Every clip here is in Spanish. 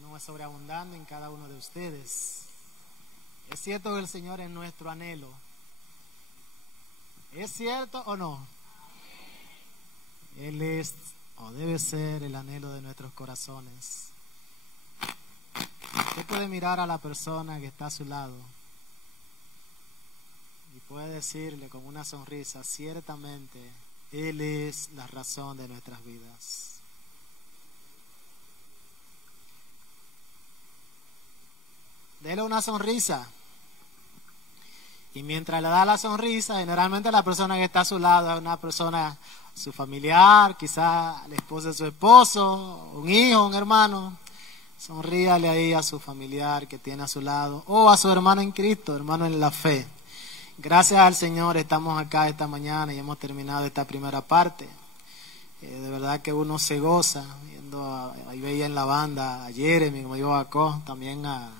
continúe sobreabundando en cada uno de ustedes. Es cierto que el Señor es nuestro anhelo. ¿Es cierto o no? Él es o debe ser el anhelo de nuestros corazones. Usted puede mirar a la persona que está a su lado y puede decirle con una sonrisa: ciertamente Él es la razón de nuestras vidas. Dele una sonrisa. Y mientras le da la sonrisa, generalmente la persona que está a su lado es una persona, su familiar, quizá la esposa de su esposo, un hijo, un hermano. Sonríale ahí a su familiar que tiene a su lado, o a su hermano en Cristo, hermano en la fe. Gracias al Señor estamos acá esta mañana y hemos terminado esta primera parte. De verdad que uno se goza viendo, ahí veía en la banda a Jeremy, como dijo Jacob, también a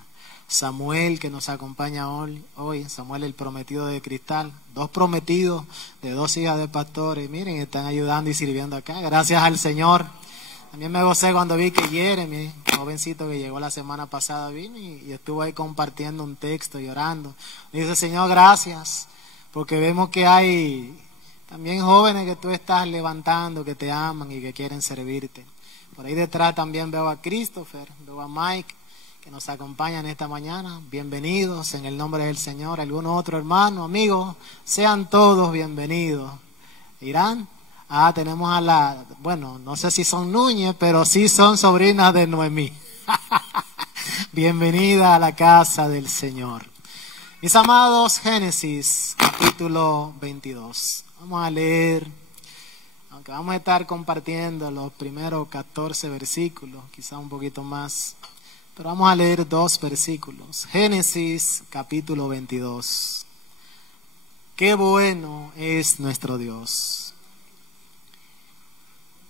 Samuel, que nos acompaña hoy, Samuel el prometido de cristal, 2 prometidos de 2 hijas de pastores, miren, están ayudando y sirviendo acá, gracias al Señor. También me gocé cuando vi que Jeremy, jovencito que llegó la semana pasada, vino y estuvo ahí compartiendo un texto y orando. Dice: Señor, gracias, porque vemos que hay también jóvenes que tú estás levantando, que te aman y que quieren servirte. Por ahí detrás también veo a Christopher, veo a Mike, que nos acompañan esta mañana. Bienvenidos en el nombre del Señor. ¿Algún otro hermano, amigo? Sean todos bienvenidos. ¿Irán? Tenemos a bueno, no sé si son Núñez, pero sí son sobrinas de Noemí. Bienvenida a la casa del Señor. Mis amados, Génesis, capítulo 22. Vamos a leer, aunque vamos a estar compartiendo los primeros 14 versículos, quizá un poquito más. Pero vamos a leer 2 versículos. Génesis capítulo 22. Qué bueno es nuestro Dios.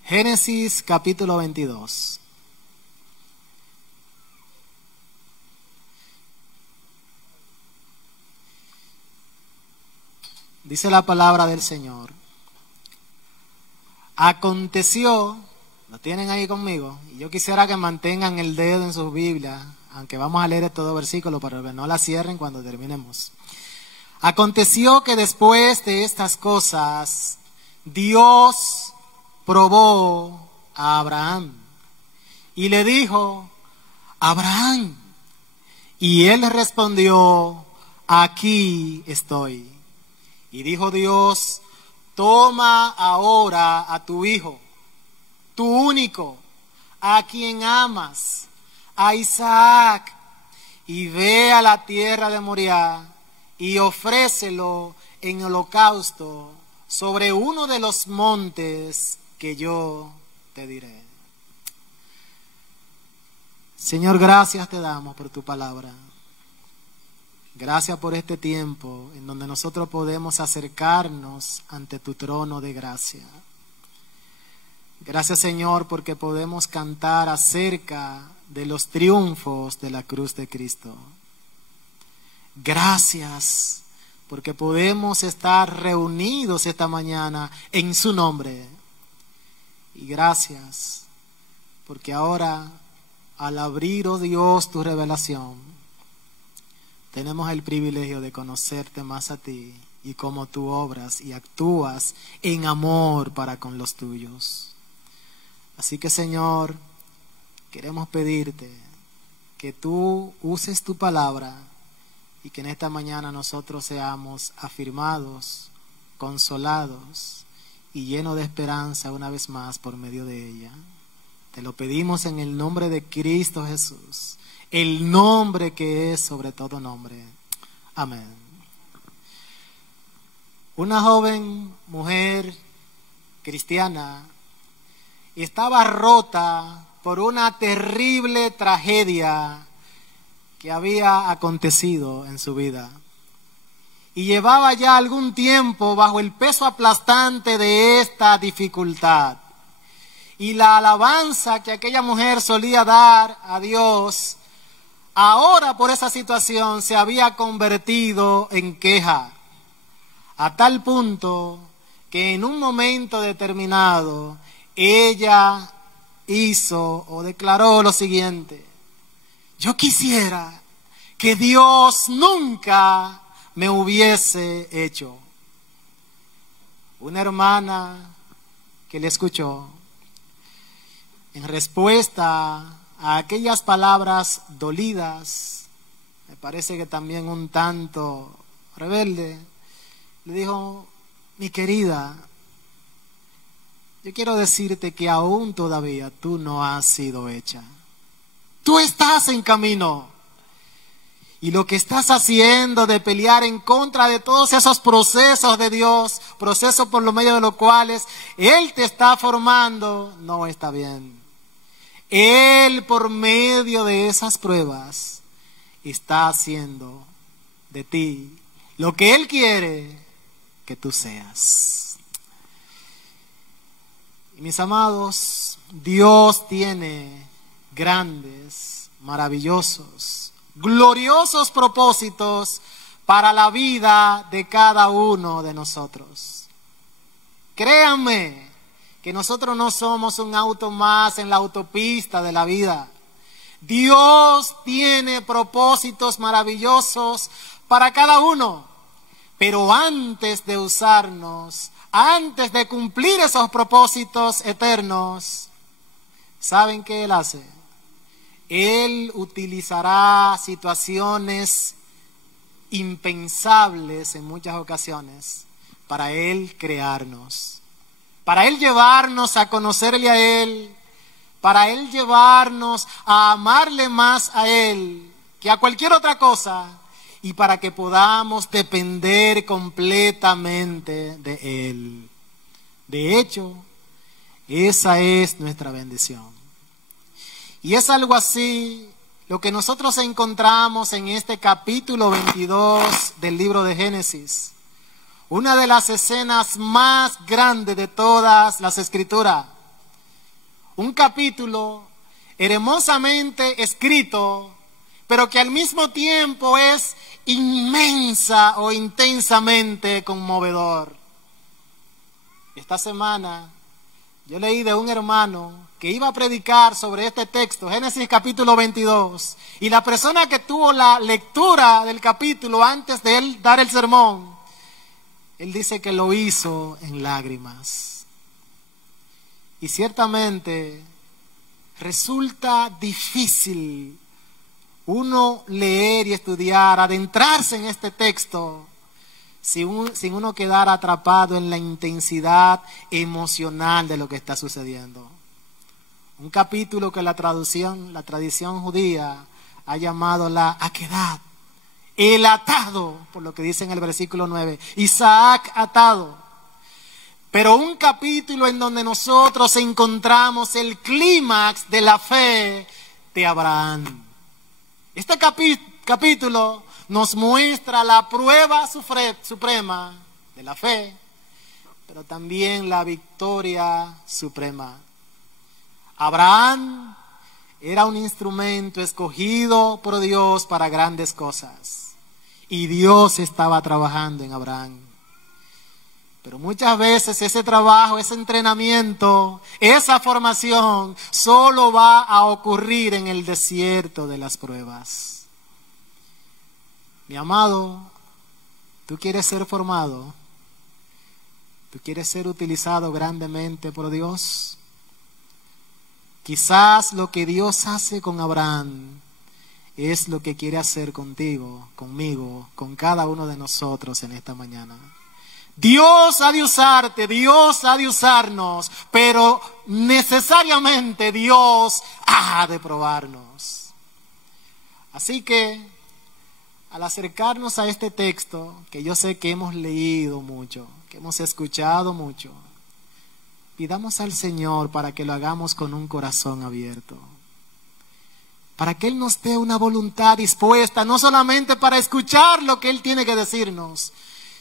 Génesis capítulo 22. Dice la palabra del Señor. Aconteció, lo tienen ahí conmigo, y yo quisiera que mantengan el dedo en sus Biblias, aunque vamos a leer estos 2 versículos, pero que no la cierren cuando terminemos. Aconteció que después de estas cosas, Dios probó a Abraham y le dijo: Abraham. Y él respondió: aquí estoy. Y dijo Dios: toma ahora a tu hijo, tu único, a quien amas, a Isaac, y ve a la tierra de Moriah y ofrécelo en holocausto sobre uno de los montes que yo te diré. Señor, gracias te damos por tu palabra. Gracias por este tiempo en donde nosotros podemos acercarnos ante tu trono de gracia. Gracias, Señor, porque podemos cantar acerca de los triunfos de la cruz de Cristo. Gracias porque podemos estar reunidos esta mañana en su nombre. Y gracias porque ahora, al abrir, oh Dios, tu revelación, tenemos el privilegio de conocerte más a ti y cómo tú obras y actúas en amor para con los tuyos. Así que, Señor, queremos pedirte que tú uses tu palabra y que en esta mañana nosotros seamos afirmados, consolados y llenos de esperanza una vez más por medio de ella. Te lo pedimos en el nombre de Cristo Jesús, el nombre que es sobre todo nombre. Amén. Una joven mujer cristiana estaba rota por una terrible tragedia que había acontecido en su vida. Y llevaba ya algún tiempo bajo el peso aplastante de esta dificultad. Y la alabanza que aquella mujer solía dar a Dios, ahora por esa situación se había convertido en queja. A tal punto que en un momento determinado ella hizo o declaró lo siguiente: Yo quisiera que Dios nunca me hubiese hecho. Una hermana que le escuchó, en respuesta a aquellas palabras dolidas, me parece que también un tanto rebelde, le dijo: mi querida, yo quiero decirte que aún todavía tú no has sido hecha. Tú estás en camino. Y lo que estás haciendo de pelear en contra de todos esos procesos de Dios, procesos por lo medio de los cuales Él te está formando, no está bien. Él, por medio de esas pruebas, está haciendo de ti lo que Él quiere que tú seas. Y mis amados, Dios tiene grandes, maravillosos, gloriosos propósitos para la vida de cada uno de nosotros. Créanme que nosotros no somos un auto más en la autopista de la vida. Dios tiene propósitos maravillosos para cada uno, pero antes de usarnos, antes de cumplir esos propósitos eternos, ¿saben qué Él hace? Él utilizará situaciones impensables en muchas ocasiones para Él crearnos, para Él llevarnos a conocerle a Él, para Él llevarnos a amarle más a Él que a cualquier otra cosa, y para que podamos depender completamente de Él. De hecho, esa es nuestra bendición. Y es algo así lo que nosotros encontramos en este capítulo 22 del libro de Génesis. Una de las escenas más grandes de todas las Escrituras. Un capítulo hermosamente escrito, pero que al mismo tiempo es inmensa o intensamente conmovedor. Esta semana yo leí de un hermano que iba a predicar sobre este texto, Génesis capítulo 22, y la persona que tuvo la lectura del capítulo antes de él dar el sermón, él dice que lo hizo en lágrimas. Y ciertamente resulta difícil uno leer y estudiar, adentrarse en este texto, sin uno quedar atrapado en la intensidad emocional de lo que está sucediendo. Un capítulo que la tradición judía ha llamado la Akedat, el atado, por lo que dice en el versículo 9, Isaac atado. Pero un capítulo en donde nosotros encontramos el clímax de la fe de Abraham. Este capítulo nos muestra la prueba suprema de la fe, pero también la victoria suprema. Abraham era un instrumento escogido por Dios para grandes cosas, y Dios estaba trabajando en Abraham. Pero muchas veces ese trabajo, ese entrenamiento, esa formación solo va a ocurrir en el desierto de las pruebas. Mi amado, ¿tú quieres ser formado? ¿Tú quieres ser utilizado grandemente por Dios? Quizás lo que Dios hace con Abraham es lo que quiere hacer contigo, conmigo, con cada uno de nosotros en esta mañana. Dios ha de usarte, Dios ha de usarnos, pero necesariamente Dios ha de probarnos. Así que, al acercarnos a este texto, que yo sé que hemos leído mucho, que hemos escuchado mucho, pidamos al Señor para que lo hagamos con un corazón abierto, para que Él nos dé una voluntad dispuesta, no solamente para escuchar lo que Él tiene que decirnos,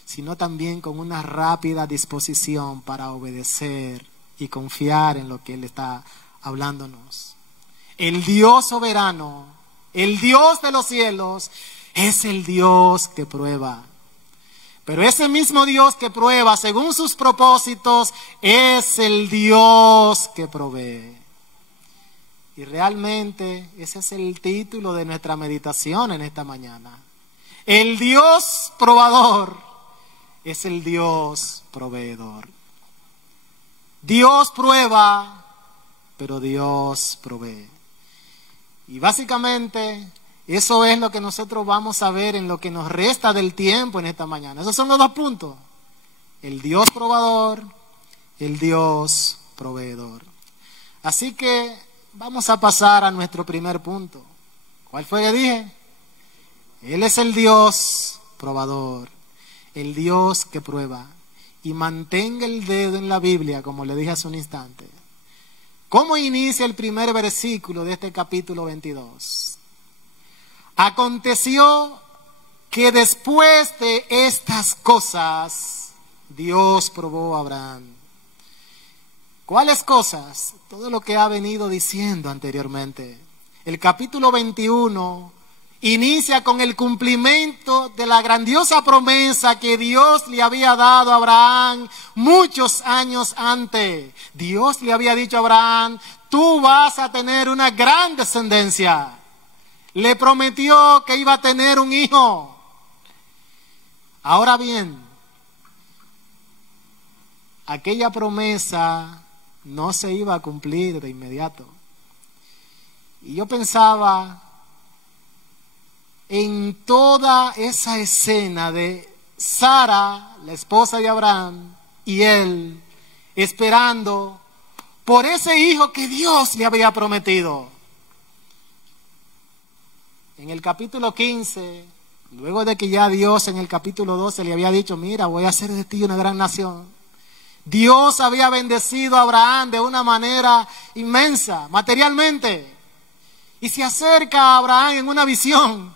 sino también con una rápida disposición para obedecer y confiar en lo que Él está hablándonos. El Dios soberano, el Dios de los cielos, es el Dios que prueba. Pero ese mismo Dios que prueba según sus propósitos es el Dios que provee. Y realmente ese es el título de nuestra meditación en esta mañana. El Dios probador es el Dios proveedor. Dios prueba, pero Dios provee. Y básicamente eso es lo que nosotros vamos a ver en lo que nos resta del tiempo en esta mañana. Esos son los dos puntos. El Dios probador, el Dios proveedor. Así que vamos a pasar a nuestro primer punto. ¿Cuál fue que dije? Él es el Dios probador, el Dios que prueba. Y mantenga el dedo en la Biblia, como le dije hace un instante. ¿Cómo inicia el primer versículo de este capítulo 22? Aconteció que después de estas cosas, Dios probó a Abraham. ¿Cuáles cosas? Todo lo que ha venido diciendo anteriormente. El capítulo 21 inicia con el cumplimiento de la grandiosa promesa que Dios le había dado a Abraham muchos años antes. Dios le había dicho a Abraham, tú vas a tener una gran descendencia. Le prometió que iba a tener un hijo. Ahora bien, aquella promesa no se iba a cumplir de inmediato. Y yo pensaba en toda esa escena de Sara, la esposa de Abraham, y él esperando por ese hijo que Dios le había prometido. En el capítulo 15, luego de que ya Dios en el capítulo 12 le había dicho, mira, voy a hacer de ti una gran nación. Dios había bendecido a Abraham de una manera inmensa, materialmente. Y se acerca a Abraham en una visión.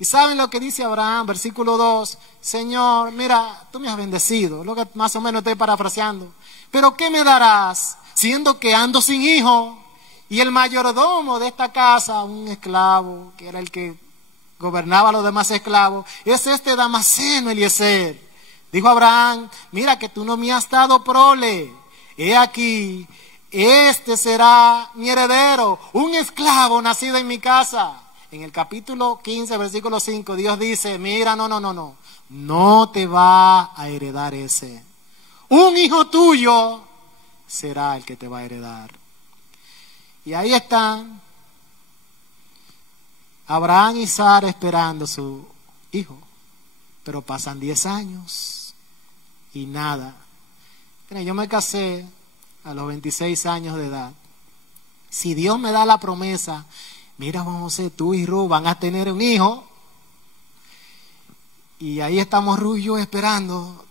¿Y saben lo que dice Abraham? Versículo 2. Señor, mira, tú me has bendecido. Lo que más o menos estoy parafraseando. Pero ¿qué me darás? Siendo que ando sin hijo. Y el mayordomo de esta casa, un esclavo, que era el que gobernaba a los demás esclavos, es este Damaseno Eliezer. Dijo Abraham, mira que tú no me has dado prole. He aquí, este será mi heredero, un esclavo nacido en mi casa. En el capítulo 15, versículo 5, Dios dice, mira, no te va a heredar ese. Un hijo tuyo será el que te va a heredar. Y ahí están Abraham y Sara esperando su hijo. Pero pasan 10 años y nada. Mira, yo me casé a los 26 años de edad. Si Dios me da la promesa, mira, Juan José, tú y Ruth van a tener un hijo. Y ahí estamos Ruth y yo esperando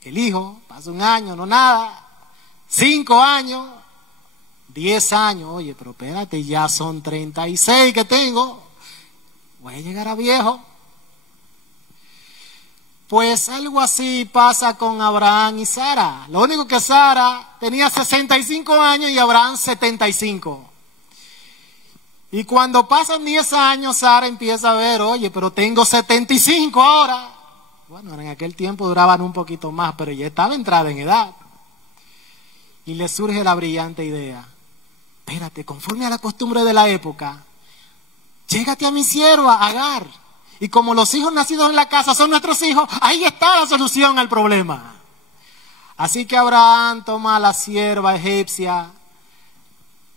el hijo. Pasa un año, no nada. 5 años. 10 años. Oye, pero espérate, ya son 36 que tengo. Voy a llegar a viejo. Pues algo así pasa con Abraham y Sara. Lo único que Sara tenía 65 años y Abraham 75. Y cuando pasan 10 años, Sara empieza a ver, oye, pero tengo 75 ahora. Bueno, en aquel tiempo duraban un poquito más, pero ya estaba entrada en edad. Y le surge la brillante idea. Espérate, conforme a la costumbre de la época, llégate a mi sierva, Agar. Y como los hijos nacidos en la casa son nuestros hijos, ahí está la solución al problema. Así que Abraham toma a la sierva egipcia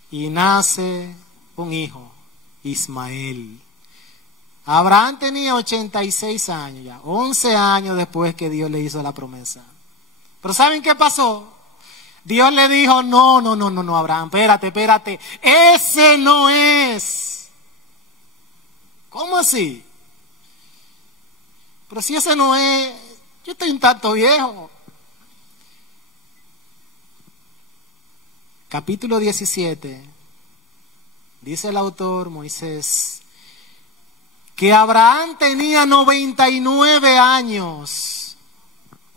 y nace un hijo, Ismael. Abraham tenía 86 años ya, 11 años después que Dios le hizo la promesa. Pero ¿saben qué pasó? Dios le dijo, no, Abraham, espérate, ese no es. ¿Cómo así? Pero si ese no es, yo estoy un tanto viejo. Capítulo 17, dice el autor Moisés, que Abraham tenía 99 años.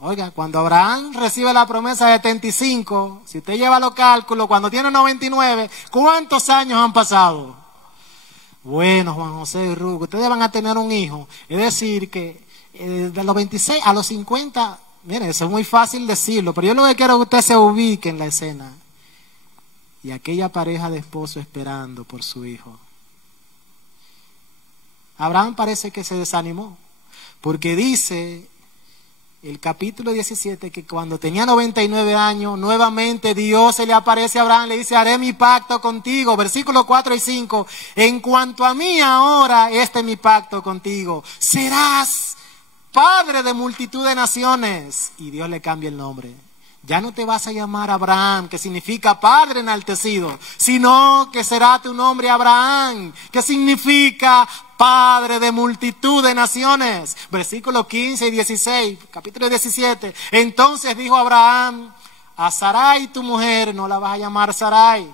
Oiga, cuando Abraham recibe la promesa de 75, si usted lleva los cálculos, cuando tiene 99, ¿cuántos años han pasado? Bueno, Juan José y Ruth, ustedes van a tener un hijo. Es decir, que de los 26 a los 50, miren, eso es muy fácil decirlo, pero yo lo que quiero es que usted se ubique en la escena. y aquella pareja de esposo esperando por su hijo. Abraham parece que se desanimó, porque dice el capítulo 17 que cuando tenía 99 años, nuevamente Dios se le aparece a Abraham, le dice: haré mi pacto contigo. Versículos 4 y 5. En cuanto a mí ahora, este es mi pacto contigo. Serás padre de multitud de naciones. Y Dios le cambia el nombre. Ya no te vas a llamar Abraham, que significa padre enaltecido, sino que será tu nombre Abraham, que significa padre de multitud de naciones. Versículos 15 y 16, capítulo 17. Entonces dijo Abraham: a Sarai tu mujer no la vas a llamar Sarai,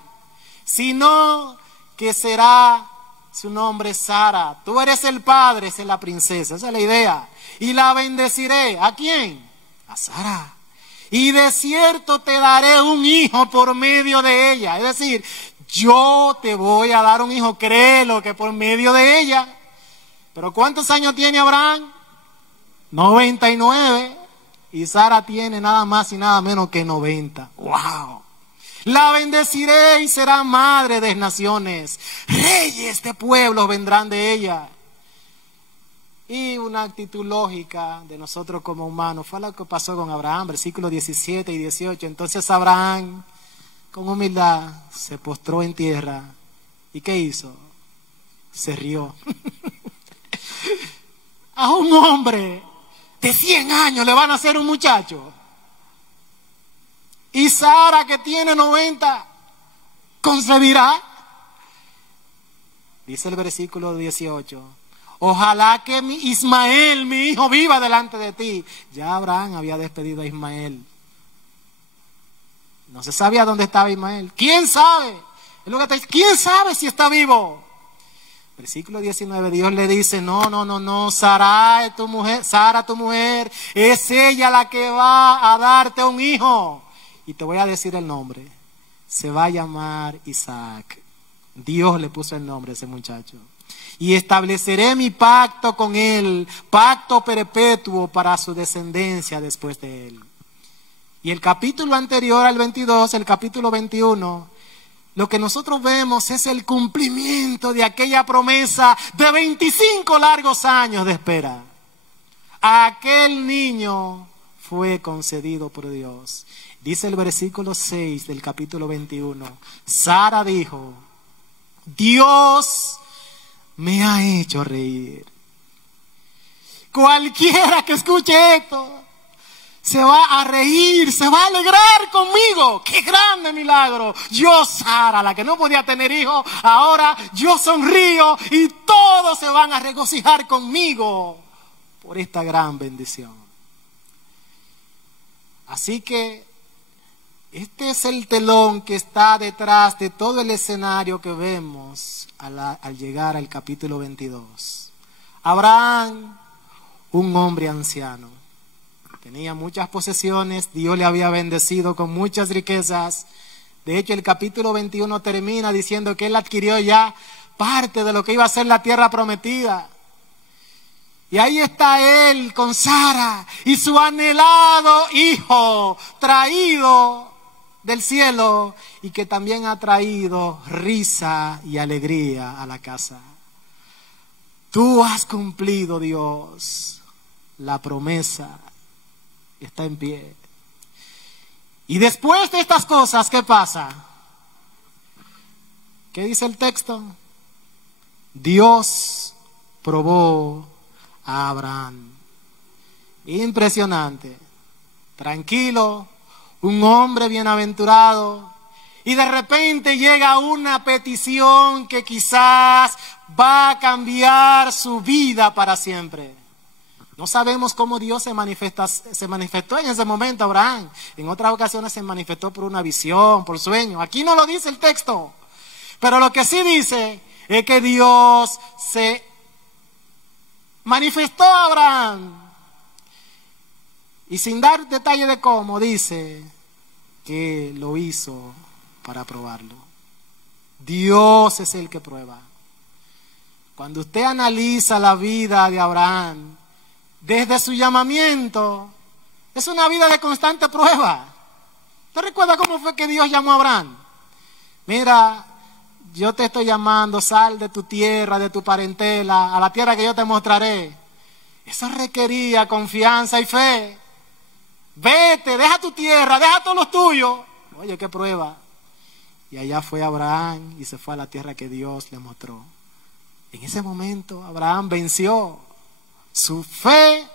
sino que será su nombre Sara. Tú eres el padre, esa es la princesa, esa es la idea. Y la bendeciré. ¿A quién? A Sara. Y de cierto te daré un hijo por medio de ella. Es decir, yo te voy a dar un hijo, créelo, que por medio de ella. Pero ¿cuántos años tiene Abraham? 99. Y Sara tiene nada más y nada menos que 90. ¡Wow! La bendeciré y será madre de naciones. Reyes de pueblos vendrán de ella. Y una actitud lógica de nosotros como humanos fue lo que pasó con Abraham, versículos 17 y 18. Entonces Abraham, con humildad, se postró en tierra. ¿Y qué hizo? Se rió. A un hombre de 100 años le van a hacer un muchacho. Y Sara, que tiene 90, concebirá. Dice el versículo 18. Ojalá que Ismael, mi hijo, viva delante de ti. Ya Abraham había despedido a Ismael. No se sabía dónde estaba Ismael. ¿Quién sabe? Es lo que está diciendo. ¿Quién sabe si está vivo? Versículo 19, Dios le dice: no, Sara, tu mujer, es ella la que va a darte un hijo. Y te voy a decir el nombre. Se va a llamar Isaac. Dios le puso el nombre a ese muchacho. Y estableceré mi pacto con él, pacto perpetuo para su descendencia después de él. Y el capítulo anterior al 22, el capítulo 21, lo que nosotros vemos es el cumplimiento de aquella promesa de 25 largos años de espera. Aquel niño fue concedido por Dios. Dice el versículo 6 del capítulo 21. Sara dijo: Dios me ha hecho reír. Cualquiera que escuche esto se va a reír, se va a alegrar conmigo. ¡Qué grande milagro! Yo, Sara, la que no podía tener hijos, ahora yo sonrío y todos se van a regocijar conmigo por esta gran bendición. Así que este es el telón que está detrás de todo el escenario que vemos al llegar al capítulo 22. Abraham, un hombre anciano, tenía muchas posesiones, Dios le había bendecido con muchas riquezas. De hecho, el capítulo 21 termina diciendo que él adquirió ya parte de lo que iba a ser la tierra prometida. Y ahí está él con Sara y su anhelado hijo traído del cielo, y que también ha traído risa y alegría a la casa. Tú has cumplido, Dios, la promesa está en pie. Y después de estas cosas, ¿qué pasa? ¿Qué dice el texto? Dios probó a Abraham. Impresionante. Tranquilo, un hombre bienaventurado, y de repente llega una petición que quizás va a cambiar su vida para siempre. No sabemos cómo Dios se manifestó en ese momento a Abraham. En otras ocasiones se manifestó por una visión, por sueño. Aquí no lo dice el texto. Pero lo que sí dice es que Dios se manifestó a Abraham. Y sin dar detalle de cómo, dice que lo hizo para probarlo. Dios es el que prueba. Cuando usted analiza la vida de Abraham, desde su llamamiento, es una vida de constante prueba. ¿Usted recuerda cómo fue que Dios llamó a Abraham? mira, yo te estoy llamando, sal de tu tierra, de tu parentela, a la tierra que yo te mostraré. Eso requería confianza y fe. Vete, deja tu tierra, deja todos los tuyos. Oye, qué prueba. Y allá fue Abraham y se fue a la tierra que Dios le mostró. En ese momento Abraham venció. Su fe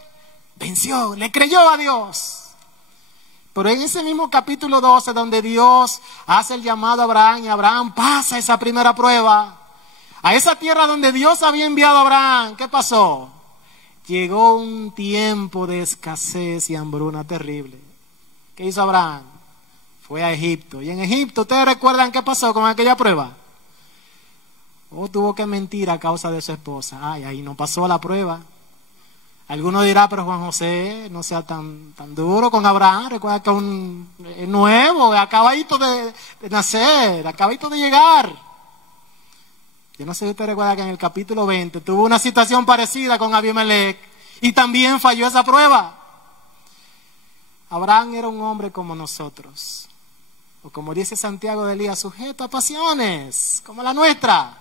venció, le creyó a Dios. Pero en ese mismo capítulo 12, donde Dios hace el llamado a Abraham y Abraham pasa esa primera prueba, a esa tierra donde Dios había enviado a Abraham, ¿qué pasó? Llegó un tiempo de escasez y hambruna terrible. ¿Qué hizo Abraham? Fue a Egipto. Y en Egipto, ¿ustedes recuerdan qué pasó con aquella prueba? Tuvo que mentir a causa de su esposa. Ay, ahí no pasó la prueba. Alguno dirá, pero Juan José, no sea tan duro con Abraham. Recuerda que es nuevo, acabadito de nacer, acabadito de llegar. Yo no sé si usted recuerda que en el capítulo 20 tuvo una situación parecida con Abimelech y también falló esa prueba. Abraham era un hombre como nosotros, o como dice Santiago de Elías, sujeto a pasiones, como la nuestra.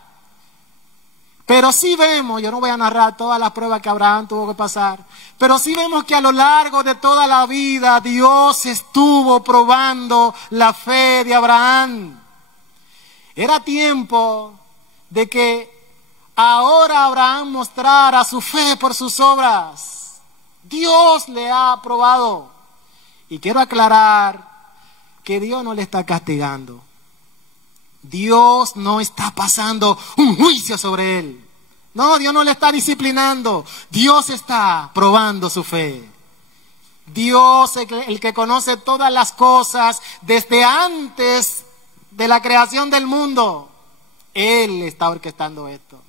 Pero sí vemos, yo no voy a narrar todas las pruebas que Abraham tuvo que pasar, pero sí vemos que a lo largo de toda la vida Dios estuvo probando la fe de Abraham. Era tiempo de que ahora Abraham mostrara su fe por sus obras. Dios le ha probado. Y quiero aclarar que Dios no le está castigando. Dios no está pasando un juicio sobre él. No, Dios no le está disciplinando. Dios está probando su fe. Dios, el que conoce todas las cosas desde antes de la creación del mundo, Él está orquestando esto.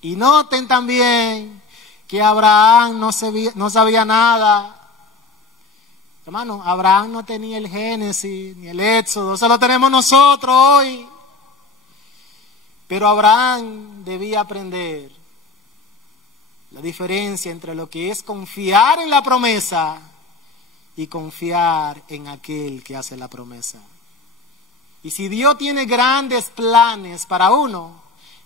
Y noten también que Abraham no sabía nada. Hermano, Abraham no tenía el Génesis ni el Éxodo, eso lo tenemos nosotros hoy. Pero Abraham debía aprender la diferencia entre lo que es confiar en la promesa y confiar en aquel que hace la promesa. Y si Dios tiene grandes planes para uno,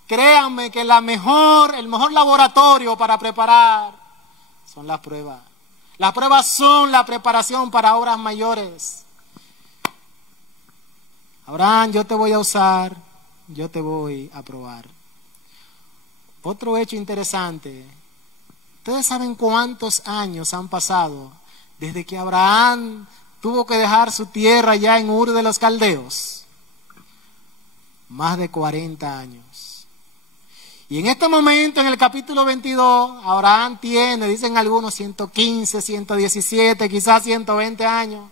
créanme que el mejor laboratorio para preparar son las pruebas. Las pruebas son la preparación para obras mayores. Abraham, yo te voy a usar, yo te voy a probar. Otro hecho interesante. ¿Ustedes saben cuántos años han pasado desde que Abraham tuvo que dejar su tierra ya en Ur de los Caldeos? Más de 40 años. Y en este momento, en el capítulo 22, Abraham tiene, dicen algunos, 115, 117, quizás 120 años.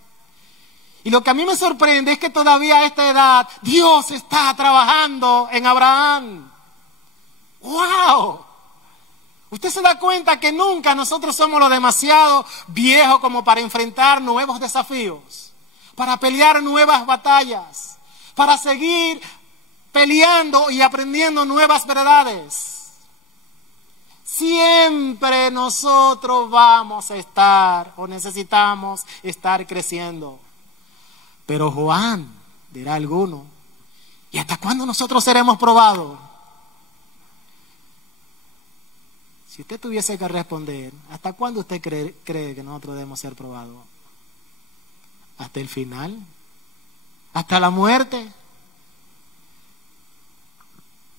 Y lo que a mí me sorprende es que todavía a esta edad Dios está trabajando en Abraham. ¡Wow! Usted se da cuenta que nunca nosotros somos lo demasiado viejos como para enfrentar nuevos desafíos, para pelear nuevas batallas, para seguir peleando y aprendiendo nuevas verdades. Siempre nosotros vamos a estar o necesitamos estar creciendo. Pero Juan, dirá alguno, ¿y hasta cuándo nosotros seremos probados? Si usted tuviese que responder, ¿hasta cuándo usted cree que nosotros debemos ser probados? ¿Hasta el final? ¿Hasta la muerte?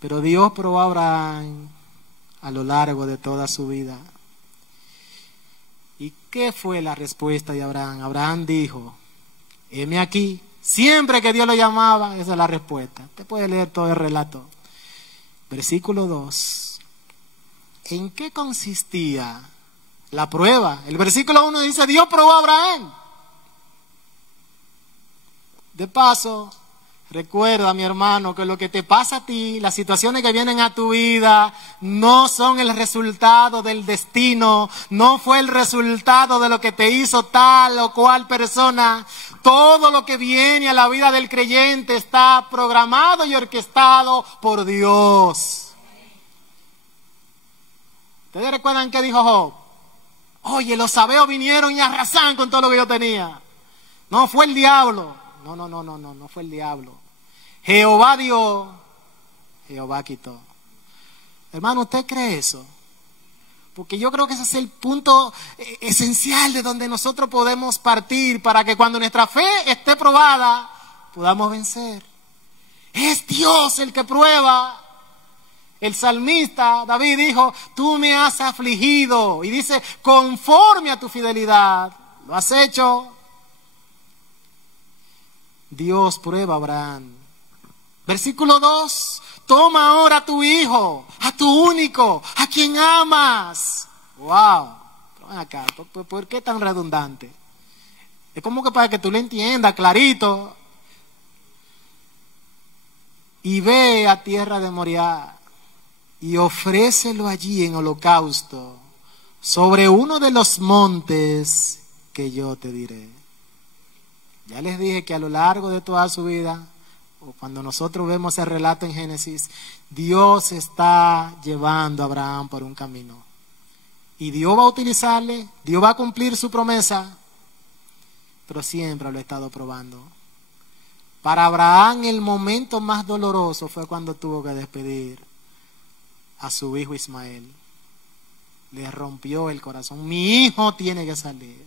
Pero Dios probó a Abraham a lo largo de toda su vida. ¿Y qué fue la respuesta de Abraham? Abraham dijo, heme aquí. Siempre que Dios lo llamaba, esa es la respuesta. Usted puede leer todo el relato. Versículo 2. ¿En qué consistía la prueba? El versículo 1 dice, Dios probó a Abraham. De paso, recuerda, mi hermano, que lo que te pasa a ti, las situaciones que vienen a tu vida, no son el resultado del destino, no fue el resultado de lo que te hizo tal o cual persona. Todo lo que viene a la vida del creyente está programado y orquestado por Dios. ¿Ustedes recuerdan qué dijo Job? Oye, los sabeos vinieron y arrasaron con todo lo que yo tenía. No fue el diablo. No fue el diablo. Jehová dio, Jehová quitó. Hermano, ¿usted cree eso? Porque yo creo que ese es el punto esencial de donde nosotros podemos partir para que cuando nuestra fe esté probada, podamos vencer. Es Dios el que prueba. El salmista David dijo, tú me has afligido. Y dice, conforme a tu fidelidad, lo has hecho. Dios prueba a Abraham. Versículo 2, toma ahora a tu hijo, a tu único, a quien amas. Wow, pero ven acá, ¿por qué tan redundante? Es como que para que tú lo entiendas clarito. Y ve a tierra de Moriah y ofrécelo allí en holocausto sobre uno de los montes que yo te diré. Ya les dije que a lo largo de toda su vida, o cuando nosotros vemos el relato en Génesis, Dios está llevando a Abraham por un camino. Y Dios va a utilizarle, Dios va a cumplir su promesa, pero siempre lo ha estado probando. Para Abraham el momento más doloroso fue cuando tuvo que despedir a su hijo Ismael. Le rompió el corazón. Mi hijo tiene que salir.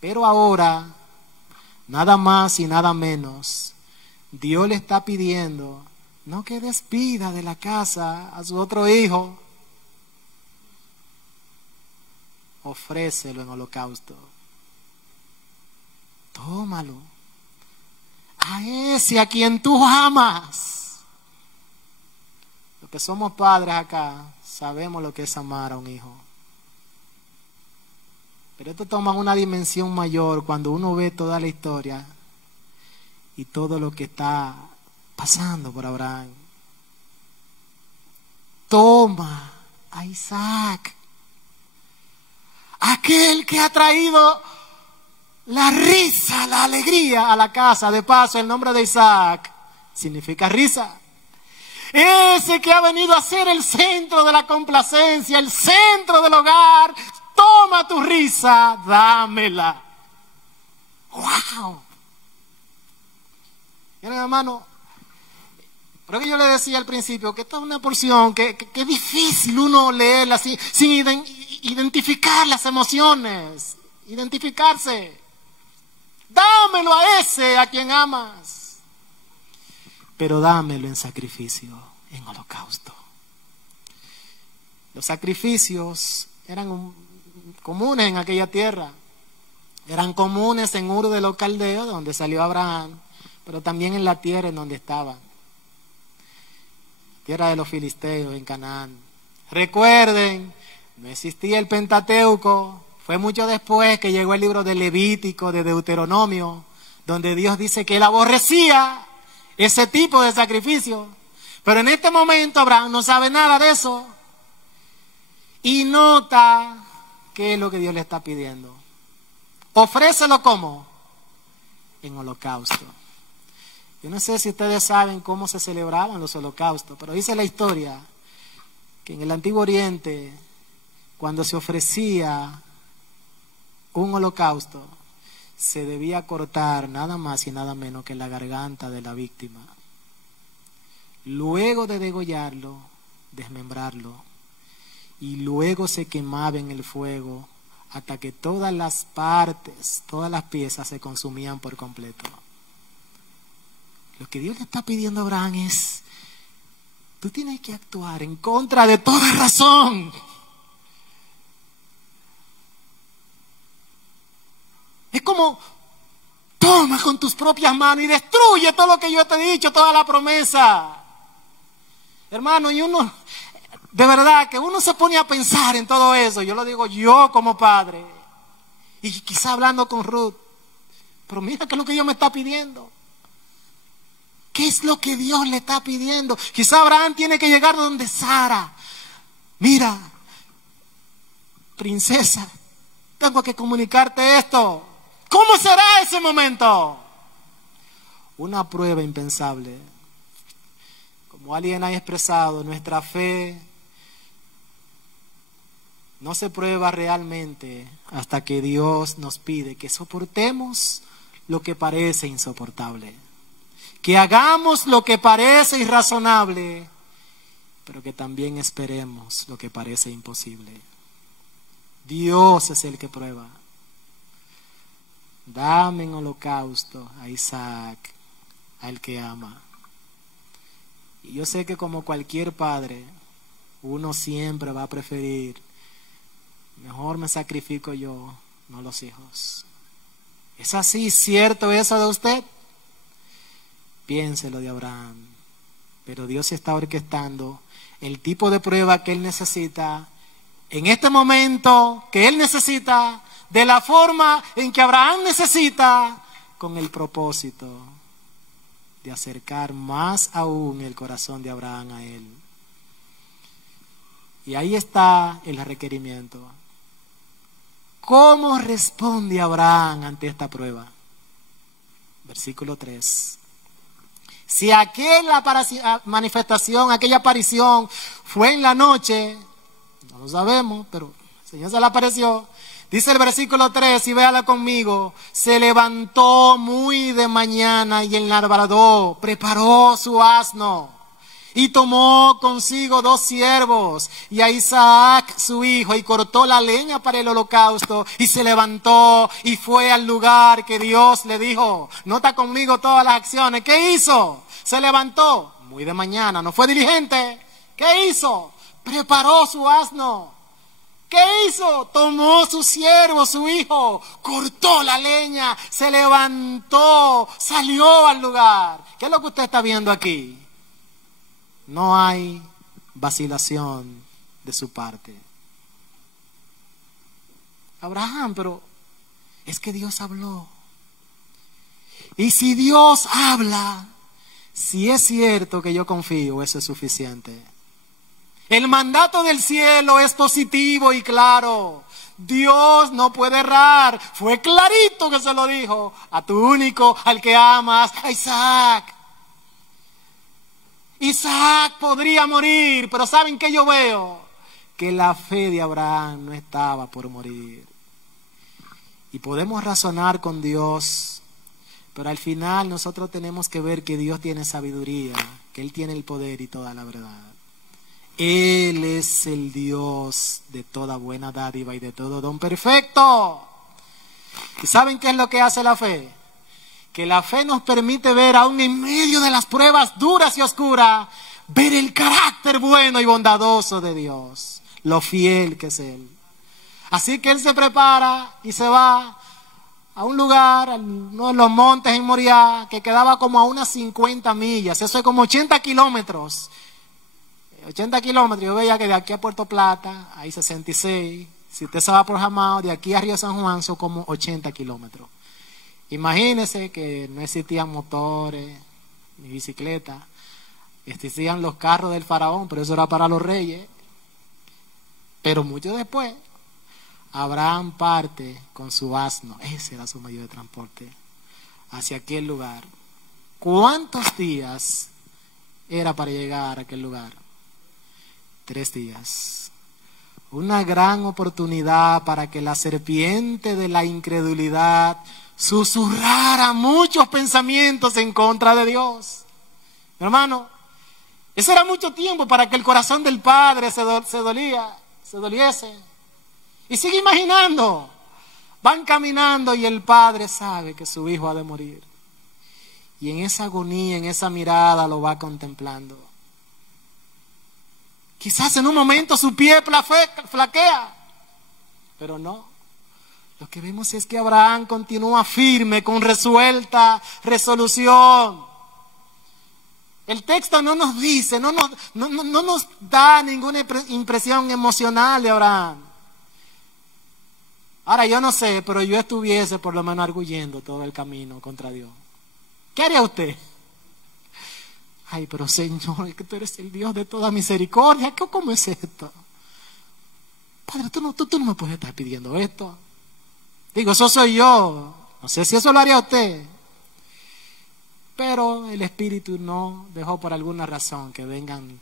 Pero ahora, nada más y nada menos, Dios le está pidiendo, no que despida de la casa a su otro hijo. Ofrécelo en holocausto. Tómalo. A ese a quien tú amas. Los que somos padres acá sabemos lo que es amar a un hijo. Pero esto toma una dimensión mayor cuando uno ve toda la historia y todo lo que está pasando por Abraham. Toma a Isaac, aquel que ha traído la risa, la alegría a la casa. De paso, el nombre de Isaac significa risa. Ese que ha venido a ser el centro de la complacencia, el centro del hogar. Toma tu risa, dámela. ¡Wow! Miren, hermano, pero que yo le decía al principio que esta es una porción que es difícil uno leerla sin identificar las emociones, identificarse. Dámelo a ese a quien amas, pero dámelo en sacrificio, en holocausto. Los sacrificios eran comunes en aquella tierra, eran comunes en Ur de los Caldeos, donde salió Abraham, pero también en la tierra en donde estaban, tierra de los filisteos en Canaán. Recuerden, no existía el Pentateuco. Fue mucho después que llegó el libro de Levítico, de Deuteronomio, donde Dios dice que él aborrecía ese tipo de sacrificio. Pero en este momento Abraham no sabe nada de eso. Y nota qué es lo que Dios le está pidiendo. Ofrécelo ¿cómo? En holocausto. Yo no sé si ustedes saben cómo se celebraban los holocaustos, pero dice la historia que en el Antiguo Oriente, cuando se ofrecía un holocausto, se debía cortar nada más y nada menos que la garganta de la víctima. Luego de degollarlo, desmembrarlo, y luego se quemaba en el fuego hasta que todas las partes, todas las piezas se consumían por completo. Lo que Dios le está pidiendo a Abraham es, tú tienes que actuar en contra de toda razón. Es como, toma con tus propias manos y destruye todo lo que yo te he dicho, toda la promesa. Hermano, y uno, de verdad, que uno se pone a pensar en todo eso. Yo lo digo yo como padre. Y quizá hablando con Ruth. Pero mira qué es lo que Dios me está pidiendo. ¿Qué es lo que Dios le está pidiendo? Quizá Abraham tiene que llegar donde Sara. Mira, princesa, tengo que comunicarte esto. ¿Cómo será ese momento? Una prueba impensable. Como alguien ha expresado, nuestra fe no se prueba realmente hasta que Dios nos pide que soportemos lo que parece insoportable. que hagamos lo que parece irrazonable, pero que también esperemos lo que parece imposible. Dios es el que prueba. Dame en holocausto a Isaac, al que ama. Y yo sé que como cualquier padre, uno siempre va a preferir, mejor me sacrifico yo, no los hijos. ¿Es así cierto eso de usted? Piénselo de Abraham. Pero Dios está orquestando el tipo de prueba que él necesita, en este momento que él necesita, de la forma en que Abraham necesita, con el propósito de acercar más aún el corazón de Abraham a él. Y ahí está el requerimiento. ¿Cómo responde Abraham ante esta prueba? Versículo 3. Si aquella manifestación, aquella aparición fue en la noche, no lo sabemos, pero el Señor se le apareció. Dice el versículo 3, y véala conmigo, se levantó muy de mañana y enalbardó, preparó su asno y tomó consigo 2 siervos y a Isaac su hijo y cortó la leña para el holocausto y se levantó y fue al lugar que Dios le dijo. Nota conmigo todas las acciones. ¿Qué hizo? Se levantó muy de mañana, no fue diligente. ¿Qué hizo? Preparó su asno. ¿Qué hizo? Tomó su siervo, su hijo, cortó la leña, se levantó, salió al lugar. ¿Qué es lo que usted está viendo aquí? No hay vacilación de su parte. Abraham, pero es que Dios habló. Y si Dios habla, si es cierto que yo confío, eso es suficiente. El mandato del cielo es positivo y claro. Dios no puede errar. Fue clarito que se lo dijo a tu único, al que amas, a Isaac. Isaac podría morir, pero ¿saben qué yo veo? Que la fe de Abraham no estaba por morir. Y podemos razonar con Dios, pero al final nosotros tenemos que ver que Dios tiene sabiduría, que Él tiene el poder y toda la verdad. Él es el Dios de toda buena dádiva y de todo don perfecto. ¿Y saben qué es lo que hace la fe? Que la fe nos permite ver, aún en medio de las pruebas duras y oscuras, ver el carácter bueno y bondadoso de Dios, lo fiel que es Él. Así que Él se prepara y se va a un lugar, a uno de los montes en Moriah, que quedaba como a unas 50 millas, eso es como 80 kilómetros. 80 kilómetros, yo veía que de aquí a Puerto Plata hay 66, si usted se va por Jamao, de aquí a Río San Juan son como 80 kilómetros. Imagínese que no existían motores ni bicicletas, existían los carros del faraón, pero eso era para los reyes. Pero mucho después, Abraham parte con su asno, ese era su medio de transporte, hacia aquel lugar. ¿Cuántos días era para llegar a aquel lugar? 3 días. Una gran oportunidad para que la serpiente de la incredulidad susurrara muchos pensamientos en contra de Dios. Hermano, eso era mucho tiempo para que el corazón del padre se doliese. Y sigue imaginando, van caminando y el padre sabe que su hijo ha de morir. Y en esa agonía, en esa mirada lo va contemplando. Quizás en un momento su pie flaquea, pero no. Lo que vemos es que Abraham continúa firme, con resuelta resolución. El texto no nos dice, no nos da ninguna impresión emocional de Abraham. Ahora yo no sé, pero yo estuviese por lo menos arguyendo todo el camino contra Dios. ¿Qué haría usted? Ay, pero Señor, es que tú eres el Dios de toda misericordia. ¿Cómo es esto? Padre, tú no me puedes estar pidiendo esto. Digo, eso soy yo. No sé si eso lo haría usted. Pero el Espíritu no dejó por alguna razón que vengan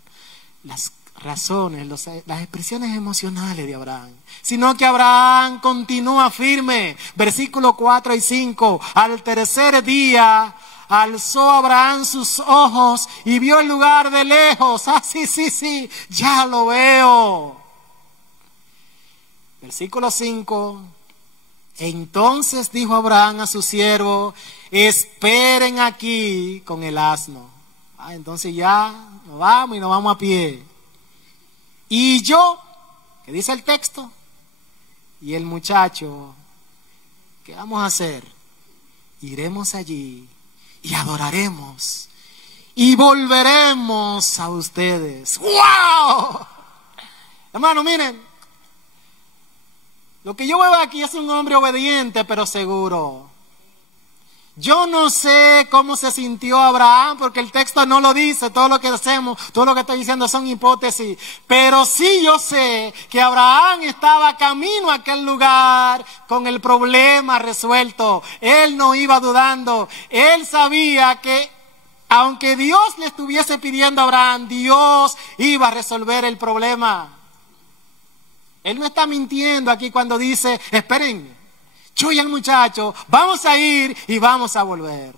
las razones, las expresiones emocionales de Abraham, sino que Abraham continúa firme. Versículos 4 y 5. Al tercer día alzó Abraham sus ojos y vio el lugar de lejos. Ah, sí, ya lo veo. Versículo 5. Entonces dijo Abraham a su siervo: esperen aquí con el asno. Entonces ya nos vamos y nos vamos a pie. Y yo, ¿qué dice el texto? Y el muchacho, ¿qué vamos a hacer? Iremos allí y adoraremos y volveremos a ustedes. ¡Wow! Hermano, miren, lo que yo veo aquí es un hombre obediente pero seguro. Yo no sé cómo se sintió Abraham, porque el texto no lo dice. Todo lo que hacemos, todo lo que estoy diciendo son hipótesis. Pero sí yo sé que Abraham estaba camino a aquel lugar con el problema resuelto. Él no iba dudando. Él sabía que aunque Dios le estuviese pidiendo a Abraham, Dios iba a resolver el problema. Él no está mintiendo aquí cuando dice: esperen, yo y el muchacho vamos a ir y vamos a volver.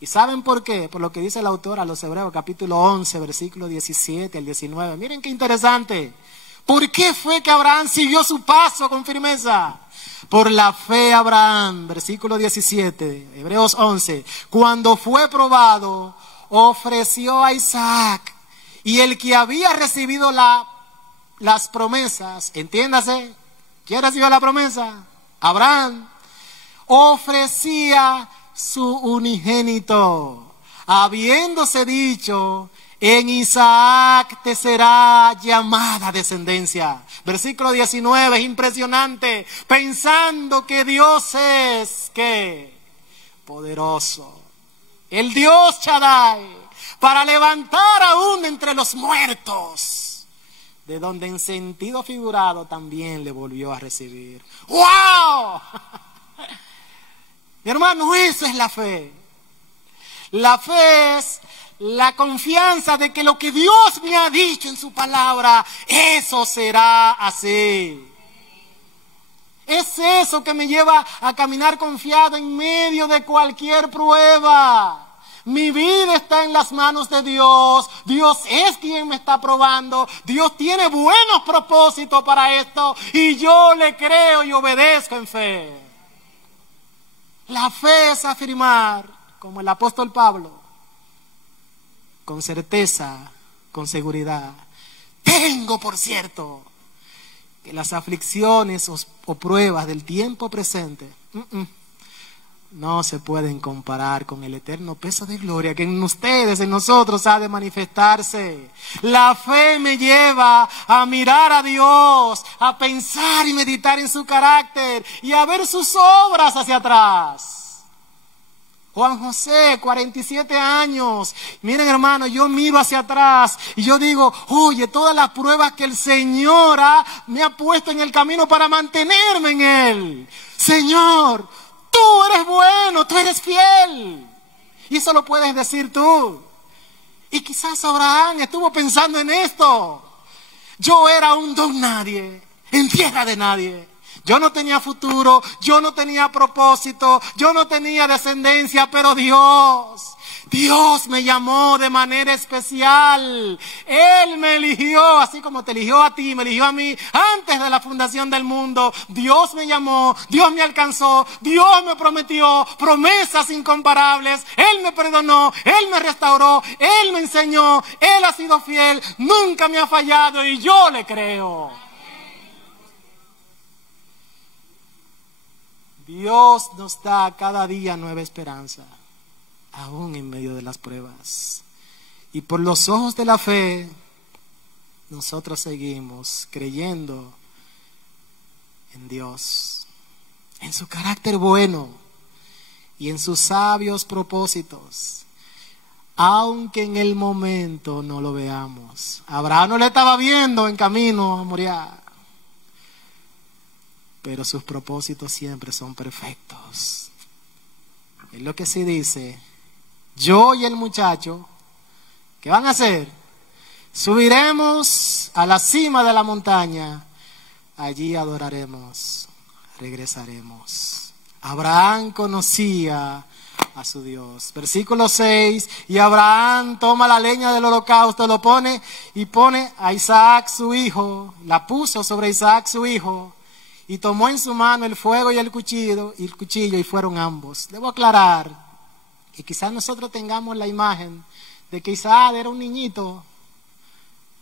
¿Y saben por qué? Por lo que dice el autor a los Hebreos, capítulo 11, versículo 17 al 19. Miren qué interesante. ¿Por qué fue que Abraham siguió su paso con firmeza? Por la fe Abraham, versículo 17, Hebreos 11. Cuando fue probado, ofreció a Isaac. Y el que había recibido las promesas, entiéndase, ¿quién recibió la promesa? Abraham. Ofrecía su unigénito, habiéndose dicho: en Isaac te será llamada descendencia. Versículo 19, es impresionante, pensando que Dios es, ¿qué? Poderoso. El Dios Shaddai, para levantar aún entre los muertos, de donde en sentido figurado también le volvió a recibir. ¡Wow! Mi hermano, eso es la fe. La fe es la confianza de que lo que Dios me ha dicho en su palabra, eso será así. Es eso que me lleva a caminar confiado en medio de cualquier prueba. Mi vida está en las manos de Dios. Dios es quien me está probando. Dios tiene buenos propósitos para esto y yo le creo y obedezco en fe. La fe es afirmar, como el apóstol Pablo, con certeza, con seguridad: tengo por cierto que las aflicciones o pruebas del tiempo presente no se pueden comparar con el eterno peso de gloria que en ustedes, en nosotros, ha de manifestarse. La fe me lleva a mirar a Dios, a pensar y meditar en su carácter y a ver sus obras hacia atrás. Juan José, 47 años. Miren, hermano, yo miro hacia atrás y yo digo: oye, todas las pruebas que el Señor me ha puesto en el camino para mantenerme en Él. Señor, tú eres bueno, tú eres fiel. Y eso lo puedes decir tú. Y quizás Abraham estuvo pensando en esto. Yo era un don nadie, en tierra de nadie. Yo no tenía futuro, yo no tenía propósito, yo no tenía descendencia, pero Dios me llamó de manera especial. Él me eligió, así como te eligió a ti, me eligió a mí antes de la fundación del mundo. Dios me llamó, Dios me alcanzó, Dios me prometió promesas incomparables. Él me perdonó, Él me restauró, Él me enseñó, Él ha sido fiel, nunca me ha fallado y yo le creo. Dios nos da cada día nueva esperanza, aún en medio de las pruebas. Y por los ojos de la fe, nosotros seguimos creyendo en Dios, en su carácter bueno y en sus sabios propósitos, aunque en el momento no lo veamos. Abraham no le estaba viendo en camino a Moriah, pero sus propósitos siempre son perfectos. Es lo que sí dice: yo y el muchacho, ¿qué van a hacer? Subiremos a la cima de la montaña, allí adoraremos, regresaremos. Abraham conocía a su Dios. Versículo 6, y Abraham toma la leña del holocausto, lo pone y pone a Isaac su hijo, la puso sobre Isaac su hijo, y tomó en su mano el fuego y el cuchillo y fueron ambos. Debo aclarar que quizás nosotros tengamos la imagen de que Isaac era un niñito,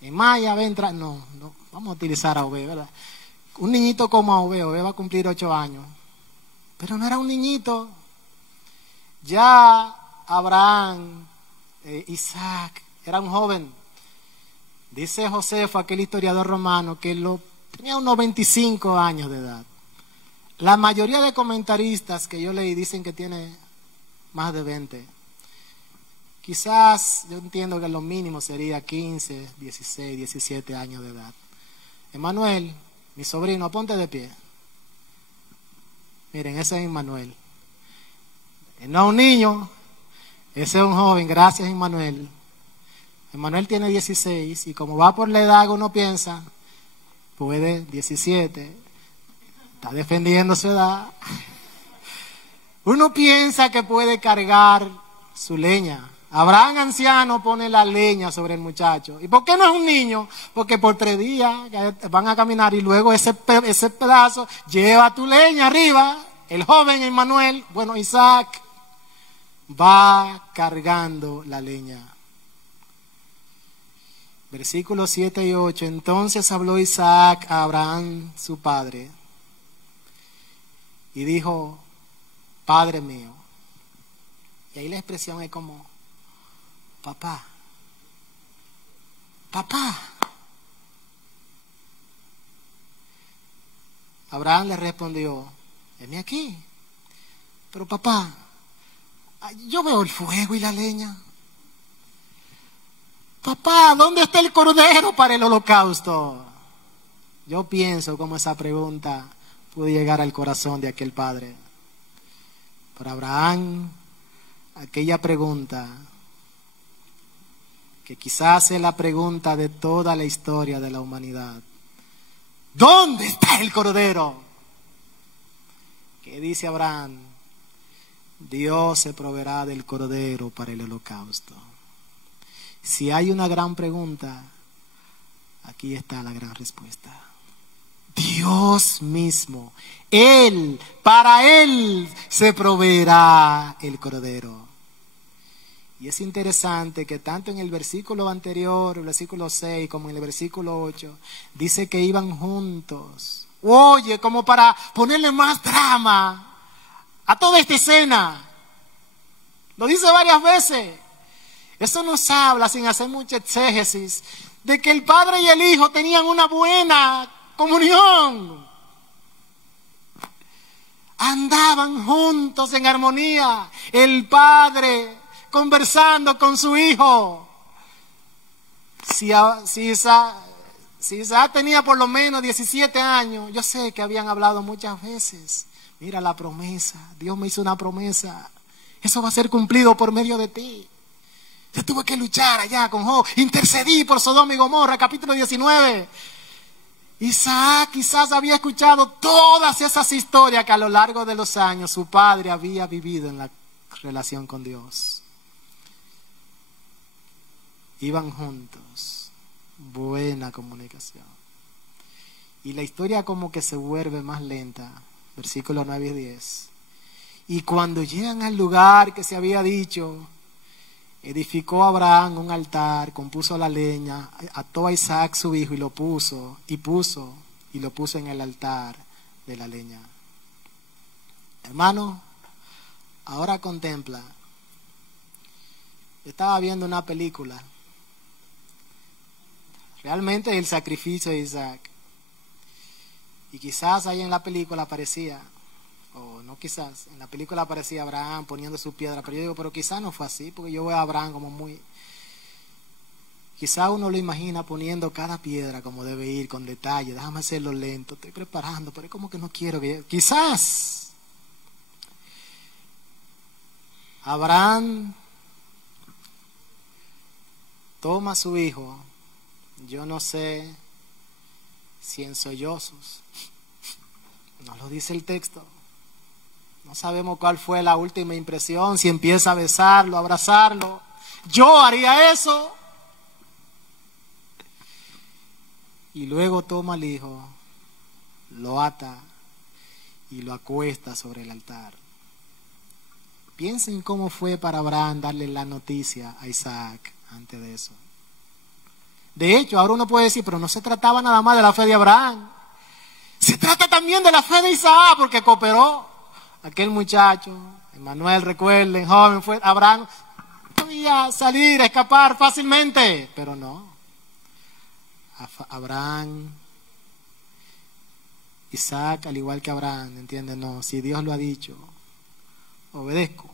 en Maya, no, vamos a utilizar a Obed, ¿verdad? Un niñito como a Obed va a cumplir 8 años, pero no era un niñito. Ya Abraham, Isaac, era un joven. Dice Josefo, aquel historiador romano, que tenía unos 25 años de edad. La mayoría de comentaristas que yo leí dicen que tiene más de 20. Quizás, yo entiendo que lo mínimo sería 15, 16, 17 años de edad. Emanuel, mi sobrino, ponte de pie. Miren, ese es Emanuel. No es un niño, ese es un joven. Gracias, Emanuel. Emanuel tiene 16 y como va por la edad, uno piensa, puede 17, está defendiendo su edad. Uno piensa que puede cargar su leña. Abraham anciano pone la leña sobre el muchacho. ¿Y por qué no es un niño? Porque por 3 días van a caminar y luego ese pedazo lleva tu leña arriba. El joven Emanuel, Isaac, va cargando la leña. Versículos 7 y 8. Entonces habló Isaac a Abraham, su padre, y dijo, Padre mío. Y ahí la expresión es como, papá. Abraham le respondió, heme aquí. Pero papá, yo veo el fuego y la leña. Papá, ¿dónde está el cordero para el holocausto? Yo pienso cómo esa pregunta pudo llegar al corazón de aquel padre. Para Abraham, aquella pregunta, que quizás es la pregunta de toda la historia de la humanidad. ¿Dónde está el cordero? ¿Qué dice Abraham? Dios se proveerá del cordero para el holocausto. Si hay una gran pregunta, aquí está la gran respuesta. Dios mismo, para Él se proveerá el cordero. Y es interesante que tanto en el versículo anterior, el versículo 6, como en el versículo 8, dice que iban juntos. Oye, como para ponerle más drama a toda esta escena. Lo dice varias veces. Eso nos habla, sin hacer mucha exégesis, de que el Padre y el Hijo tenían una buena comunión. Andaban juntos en armonía. El Padre conversando con su Hijo. Si Isaac tenía por lo menos 17 años, yo sé que habían hablado muchas veces. Mira la promesa, Dios me hizo una promesa. Eso va a ser cumplido por medio de ti. Yo tuve que luchar allá con Job, intercedí por Sodoma y Gomorra, capítulo 19. Isaac quizás había escuchado todas esas historias que a lo largo de los años su padre había vivido en la relación con Dios. Iban juntos, buena comunicación. Y la historia como que se vuelve más lenta, versículos 9 y 10. Y cuando llegan al lugar que se había dicho, edificó Abraham un altar, compuso la leña, ató a Isaac su hijo y lo puso en el altar de la leña. Hermano, ahora contempla. Yo estaba viendo una película, realmente el sacrificio de Isaac. Y quizás ahí en la película aparecía, o no quizás, en la película aparecía Abraham poniendo su piedra, pero yo digo, pero quizás no fue así, porque yo veo a Abraham como muy... Quizás uno lo imagina poniendo cada piedra como debe ir, con detalle, déjame hacerlo lento, estoy preparando, pero es como que no quiero que... Quizás Abraham toma a su hijo, yo no sé si en sollozos, no lo dice el texto, No sabemos cuál fue la última impresión, si empieza a besarlo, a abrazarlo. Yo haría eso. Y luego toma al hijo, lo ata y lo acuesta sobre el altar. Piensen cómo fue para Abraham darle la noticia a Isaac antes de eso. De hecho, ahora uno puede decir, pero no se trataba nada más de la fe de Abraham. Se trata también de la fe de Isaac, porque cooperó. Aquel muchacho, Emmanuel, recuerden, joven, fue Abraham, podía salir, escapar fácilmente, pero no. Abraham, Isaac, al igual que Abraham, ¿entienden? No, si Dios lo ha dicho, obedezco.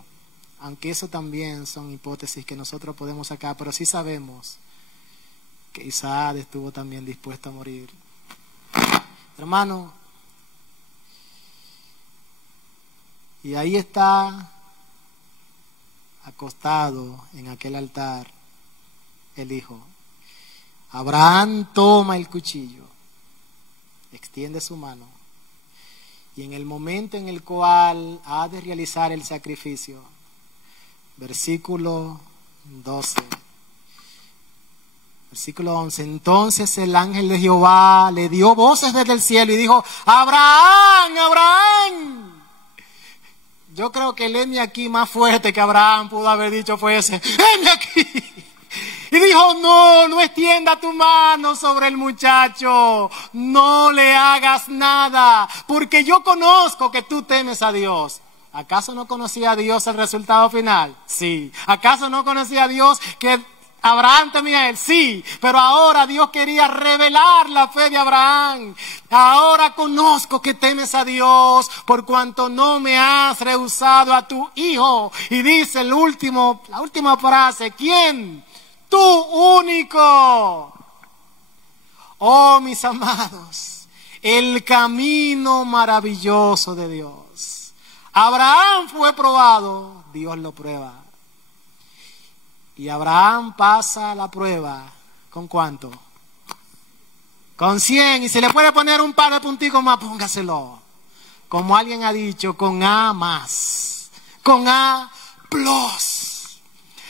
Aunque eso también son hipótesis que nosotros podemos sacar, pero sí sabemos que Isaac estuvo también dispuesto a morir. Hermano, y ahí está acostado en aquel altar el hijo. Abraham toma el cuchillo, extiende su mano, y en el momento en el cual ha de realizar el sacrificio, versículo 12, versículo 11, entonces el ángel de Jehová le dio voces desde el cielo y dijo, Abraham, Abraham. Yo creo que el heme aquí más fuerte que Abraham pudo haber dicho fue ese, heme aquí. Y dijo, no extienda tu mano sobre el muchacho, no le hagas nada, porque yo conozco que tú temes a Dios. ¿Acaso no conocía a Dios el resultado final? Sí. ¿Acaso no conocía a Dios que Abraham temía a él? Sí. Pero ahora Dios quería revelar la fe de Abraham. Ahora conozco que temes a Dios por cuanto no me has rehusado a tu hijo. Y dice la última frase, ¿quién? Tu único. Oh, mis amados, el camino maravilloso de Dios. Abraham fue probado, Dios lo prueba. Y Abraham pasa la prueba, ¿con cuánto? Con 100. Y si le puede poner un par de punticos más, póngaselo. Como alguien ha dicho, con A más. Con A plus.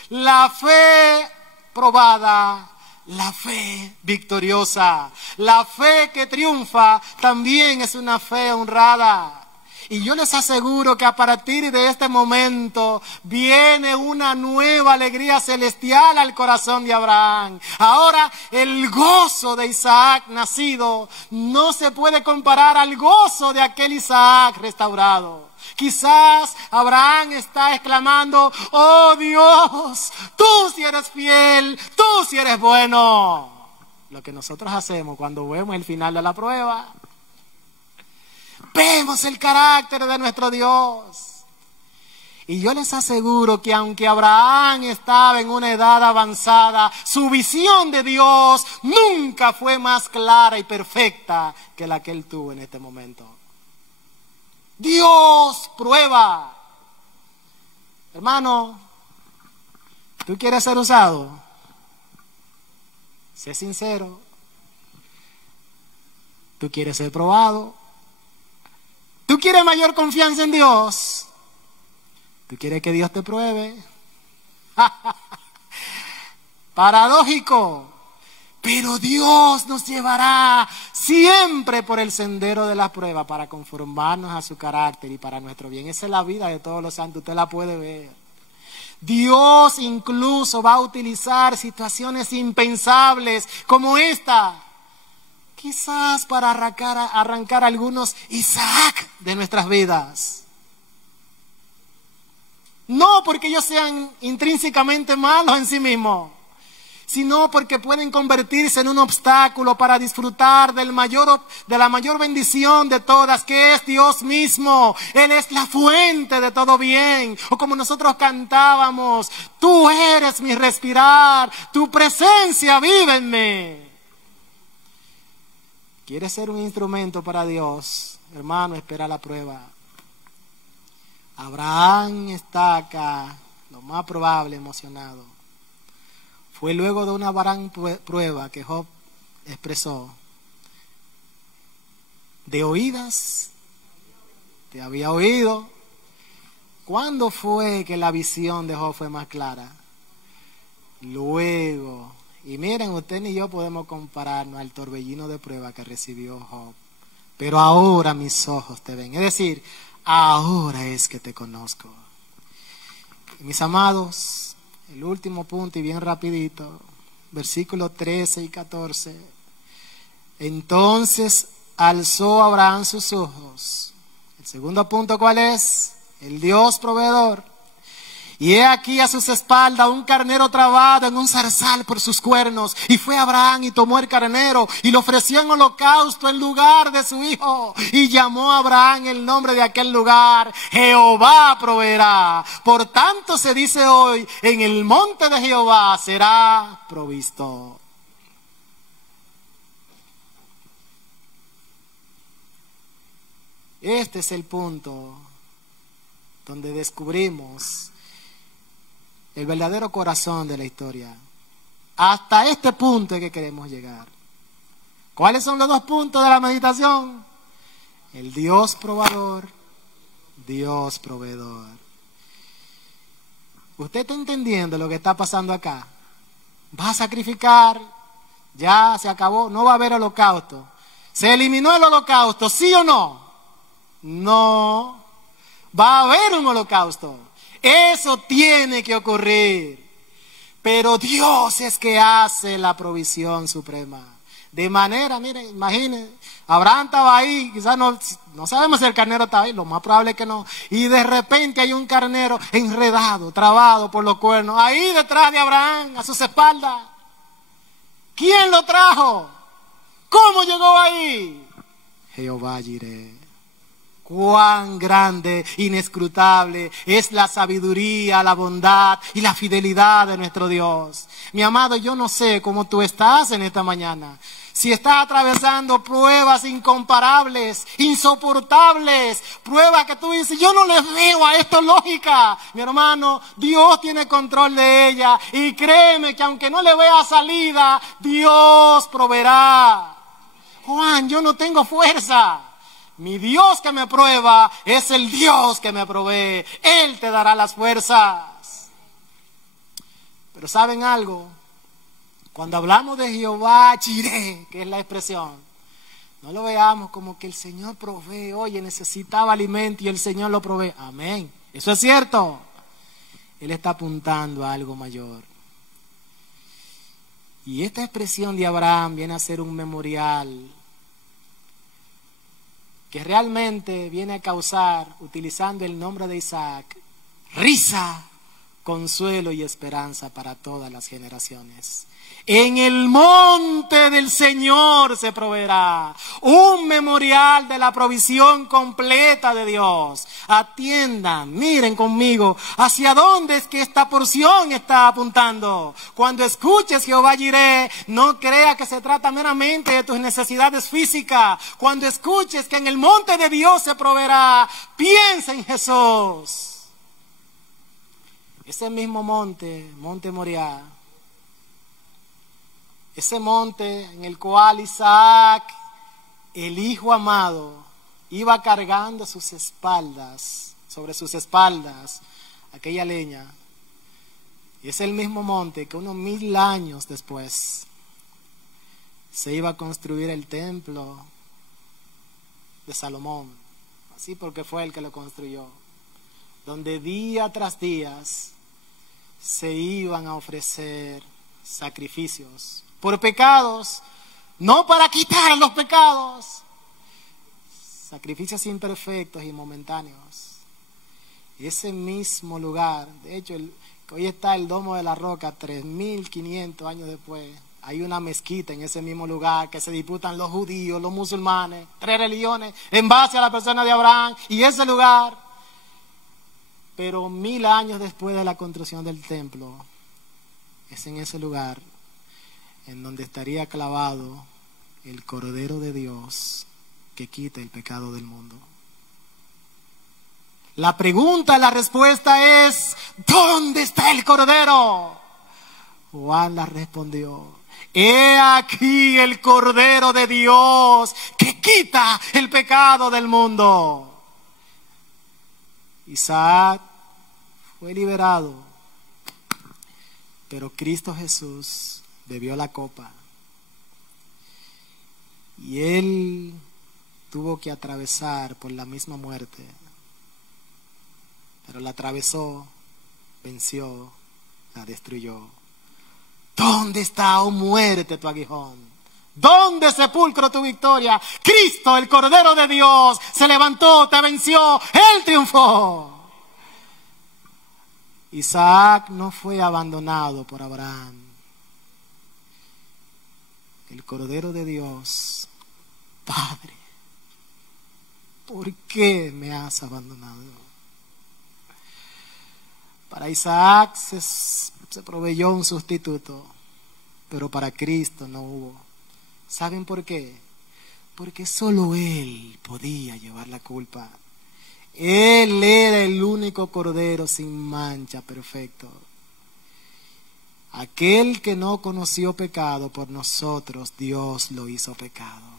La fe probada, la fe victoriosa, la fe que triunfa también es una fe honrada. Y yo les aseguro que a partir de este momento viene una nueva alegría celestial al corazón de Abraham. Ahora el gozo de Isaac nacido no se puede comparar al gozo de aquel Isaac restaurado. Quizás Abraham está exclamando, oh Dios, tú sí eres fiel, tú sí eres bueno. Lo que nosotros hacemos cuando vemos el final de la prueba. Vemos el carácter de nuestro Dios. Y yo les aseguro que aunque Abraham estaba en una edad avanzada, su visión de Dios nunca fue más clara y perfecta que la que él tuvo en este momento. Dios prueba. Hermano, ¿tú quieres ser usado? Sé sincero. ¿Tú quieres ser probado? ¿Tú quieres mayor confianza en Dios? ¿Tú quieres que Dios te pruebe? Paradójico. Pero Dios nos llevará siempre por el sendero de la prueba para conformarnos a su carácter y para nuestro bien. Esa es la vida de todos los santos, usted la puede ver. Dios incluso va a utilizar situaciones impensables como esta, quizás para arrancar algunos Isaac de nuestras vidas. No porque ellos sean intrínsecamente malos en sí mismos, sino porque pueden convertirse en un obstáculo para disfrutar de la mayor bendición de todas, que es Dios mismo. Él es la fuente de todo bien. O como nosotros cantábamos, tú eres mi respirar, tu presencia vive en mí. ¿Quieres ser un instrumento para Dios? Hermano, espera la prueba. Abraham está acá, lo más probable, emocionado. Fue luego de una gran prueba que Job expresó. De oídas, te había oído, ¿Cuándo fue que la visión de Job fue más clara? Luego. Y miren, usted ni yo podemos compararnos al torbellino de prueba que recibió Job. Pero ahora mis ojos te ven. Es decir, ahora es que te conozco. Mis amados, el último punto y bien rapidito, versículos 13 y 14. Entonces alzó Abraham sus ojos. El segundo punto, ¿cuál es? El Dios proveedor. Y he aquí a sus espaldas un carnero trabado en un zarzal por sus cuernos. Y fue Abraham y tomó el carnero y lo ofreció en holocausto en lugar de su hijo. Y llamó a Abraham el nombre de aquel lugar: Jehová proveerá. Por tanto se dice hoy: en el monte de Jehová será provisto. Este es el punto donde descubrimos el verdadero corazón de la historia. Hasta este punto es que queremos llegar. ¿Cuáles son los dos puntos de la meditación? El Dios probador, Dios proveedor. ¿Usted está entendiendo lo que está pasando acá? ¿Va a sacrificar? Ya se acabó, no va a haber holocausto. ¿Se eliminó el holocausto, sí o no? No. Va a haber un holocausto. Eso tiene que ocurrir. Pero Dios es que hace la provisión suprema. De manera, miren, imaginen, Abraham estaba ahí, quizás no sabemos si el carnero estaba ahí, lo más probable es que no. Y de repente hay un carnero enredado, trabado por los cuernos, ahí detrás de Abraham, a sus espaldas. ¿Quién lo trajo? ¿Cómo llegó ahí? Jehová Jireh. Cuán grande, inescrutable es la sabiduría, la bondad y la fidelidad de nuestro Dios. Mi amado, yo no sé cómo tú estás en esta mañana. Si estás atravesando pruebas incomparables, insoportables, pruebas que tú dices: yo no les veo a esto lógica. Mi hermano, Dios tiene control de ella. Y créeme que aunque no le vea salida, Dios proveerá. Juan, yo no tengo fuerza. Mi Dios que me prueba es el Dios que me provee. Él te dará las fuerzas. Pero ¿saben algo? Cuando hablamos de Jehová Jireh, que es la expresión, no lo veamos como que el Señor provee. Oye, necesitaba alimento y el Señor lo provee. Amén. Eso es cierto. Él está apuntando a algo mayor. Y esta expresión de Abraham viene a ser un memorial que realmente viene a causar, utilizando el nombre de Isaac, risa, consuelo y esperanza para todas las generaciones. En el monte del Señor se proveerá. Un memorial de la provisión completa de Dios. Atiendan, miren conmigo, hacia dónde es que esta porción está apuntando. Cuando escuches Jehová Jireh, no crea que se trata meramente de tus necesidades físicas. Cuando escuches que en el monte de Dios se proveerá, piensa en Jesús. Ese mismo monte, Monte Moriah, ese monte en el cual Isaac, el hijo amado, iba cargando sus espaldas, sobre sus espaldas, aquella leña. Y es el mismo monte que unos 1000 años después se iba a construir el templo de Salomón. Así porque fue el que lo construyó. Donde día tras día se iban a ofrecer sacrificios por pecados, no para quitar los pecados, sacrificios imperfectos y momentáneos. Ese mismo lugar, de hecho, hoy está el Domo de la Roca, 3500 años después, hay una mezquita en ese mismo lugar que se disputan los judíos, los musulmanes, 3 religiones, en base a la persona de Abraham, y ese lugar, pero 1000 años después de la construcción del templo, es en ese lugar en donde estaría clavado el Cordero de Dios que quita el pecado del mundo. La pregunta, la respuesta es: ¿dónde está el Cordero? Juan la respondió: he aquí el Cordero de Dios que quita el pecado del mundo. Isaac fue liberado, pero Cristo Jesús bebió la copa y Él tuvo que atravesar por la misma muerte, pero la atravesó, venció, la destruyó. ¿Dónde está, oh muerte, tu aguijón? ¿Dónde, sepulcro, tu victoria? Cristo, el Cordero de Dios, se levantó, te venció, Él triunfó. Isaac no fue abandonado por Abraham. El Cordero de Dios, Padre, ¿por qué me has abandonado? Para Isaac se proveyó un sustituto, pero para Cristo no hubo. ¿Saben por qué? Porque solo Él podía llevar la culpa. Él era el único cordero sin mancha, perfecto. Aquel que no conoció pecado, por nosotros Dios lo hizo pecado.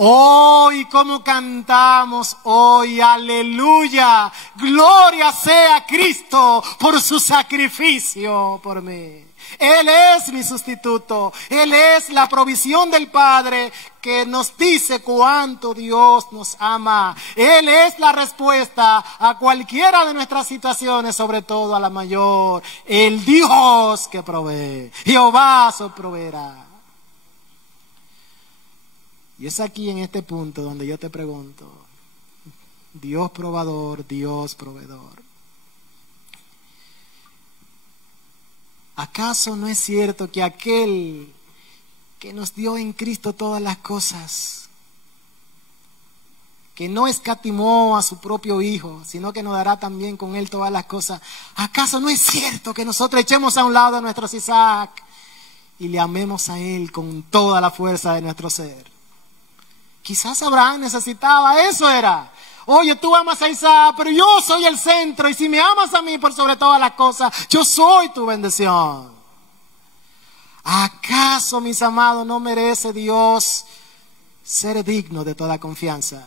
Hoy, como cantamos hoy, aleluya, gloria sea a Cristo por su sacrificio por mí. Él es mi sustituto, Él es la provisión del Padre que nos dice cuánto Dios nos ama. Él es la respuesta a cualquiera de nuestras situaciones, sobre todo a la mayor. El Dios que provee, Jehová su proveerá. Y es aquí en este punto donde yo te pregunto, Dios probador, Dios proveedor, ¿acaso no es cierto que aquel que nos dio en Cristo todas las cosas, que no escatimó a su propio Hijo, sino que nos dará también con Él todas las cosas, ¿acaso no es cierto que nosotros echemos a un lado a nuestros Isaac y le amemos a Él con toda la fuerza de nuestro ser? Quizás Abraham necesitaba, eso era. Oye, tú amas a Isaac, pero yo soy el centro, y si me amas a mí por sobre todas las cosas, yo soy tu bendición. ¿Acaso, mis amados, no merece Dios ser digno de toda confianza?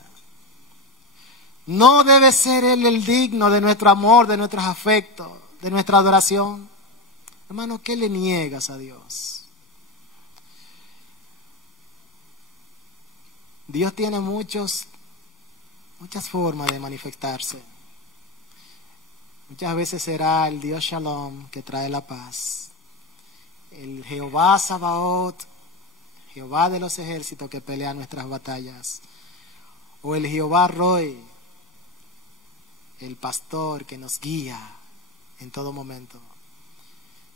¿No debe ser Él el digno de nuestro amor, de nuestros afectos, de nuestra adoración? Hermano, ¿qué le niegas a Dios? Dios tiene muchas formas de manifestarse. Muchas veces será el Dios Shalom que trae la paz. El Jehová Sabaoth, Jehová de los ejércitos que pelea nuestras batallas. O el Jehová Roy, el pastor que nos guía en todo momento.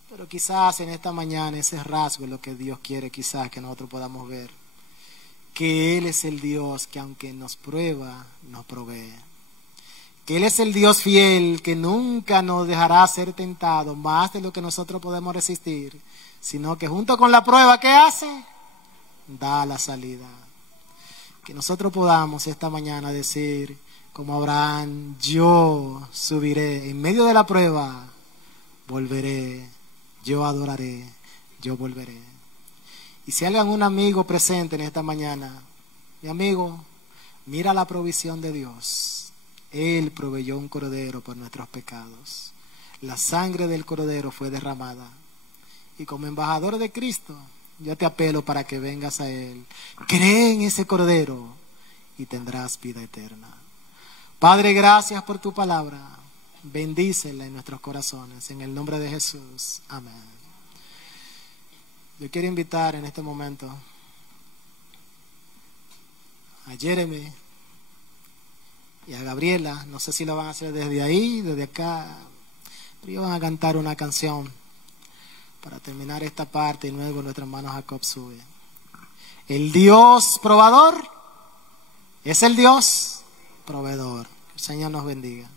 Pero quizás en esta mañana ese rasgo es lo que Dios quiere quizás que nosotros podamos ver. Que Él es el Dios que aunque nos prueba, nos provee. Que Él es el Dios fiel que nunca nos dejará ser tentado más de lo que nosotros podemos resistir, sino que junto con la prueba, ¿qué hace? Da la salida. Que nosotros podamos esta mañana decir, como Abraham, yo subiré en medio de la prueba, volveré, yo adoraré, yo volveré. Y si hay algún amigo presente en esta mañana, mi amigo, mira la provisión de Dios. Él proveyó un cordero por nuestros pecados. La sangre del cordero fue derramada. Y como embajador de Cristo, yo te apelo para que vengas a Él. Cree en ese cordero y tendrás vida eterna. Padre, gracias por tu palabra. Bendícela en nuestros corazones. En el nombre de Jesús. Amén. Yo quiero invitar en este momento a Jeremy y a Gabriela. No sé si lo van a hacer desde ahí, desde acá, pero ellos van a cantar una canción para terminar esta parte y luego nuestro hermano Jacob sube. El Dios probador es el Dios proveedor. El Señor nos bendiga.